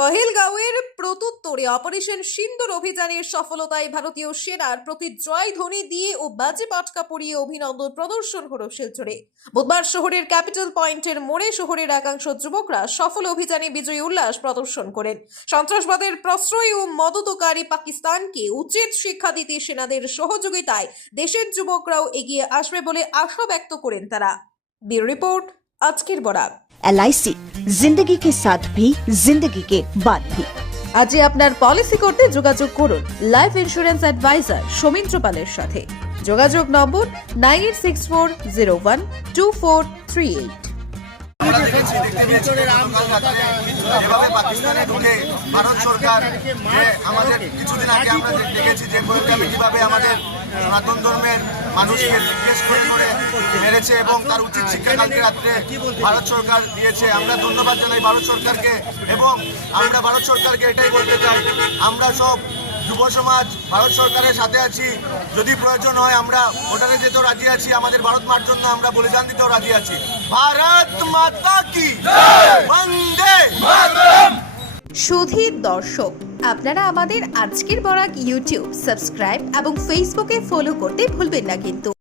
পহেলগাঁওয়ের প্রত্যুত্তরে operation সিন্দুর অভিযানের সফলতায় ভারতীয় সেনার প্রতি জয়ধ্বনি দিয়ে ও বাজে পাটকা পরিয়ে অভিনন্দন প্রদর্শন হলো শিলচরে। বুধবার শহরের ক্যাপিটাল পয়েন্টের মোড়ে শহরের একাংশ যুবকরা সফল অভিযানে বিজয়ী উল্লাস প্রদর্শন করেন। সন্ত্রাসবাদের প্রশ্রয় ও মদতকারী পাকিস্তানকে উচিত শিক্ষা দিতে সেনাদের সহযোগিতায় দেশের যুবকরাও এগিয়ে আসবে বলে আশা ব্যক্ত করেন তারা। ব্যুরো রিপোর্ট, আজকের বরাক। LIC जिंदगी के साथ भी जिंदगी के बाद भी। আজই আপনার পলিসি করতে যোগাযোগ করুন লাইফ ইন্স্যুরেন্স অ্যাডভাইজার সৌমিত্র পালের সাথে। যোগাযোগ নম্বর 9864012438। যেভাবে পাকিস্তানে ঢুকে ভারত সরকার যে আমাদের কিছুদিন আগে আমরা দেখেছি যে পহেলগামে কিভাবে আমাদের সনাতন ধর্মের মানুষকে জিজ্ঞেস করে মেরেছে এবং তার উচিত শিক্ষা কালকে রাত্রে ভারত সরকার দিয়েছে। আমরা ধন্যবাদ জানাই ভারত সরকারকে এবং আমরা ভারত সরকারকে এটাই বলতে চাই, আমরা সব যুব সমাজ ভারত সরকারের সাথে আছি। যদি প্রয়োজন হয় আমরা ভোটারে যেতেও রাজি আছি, আমাদের ভারত মার জন্য আমরা বলিদান দিতেও রাজি আছি। ভারত মাতা কি বন্দে মাতরম। সুধীর দর্শক, আপনারা আমাদের আজকের বরাক ইউটিউব সাবস্ক্রাইব এবং ফেসবুকে ফলো করতে ভুলবেন না কিন্তু।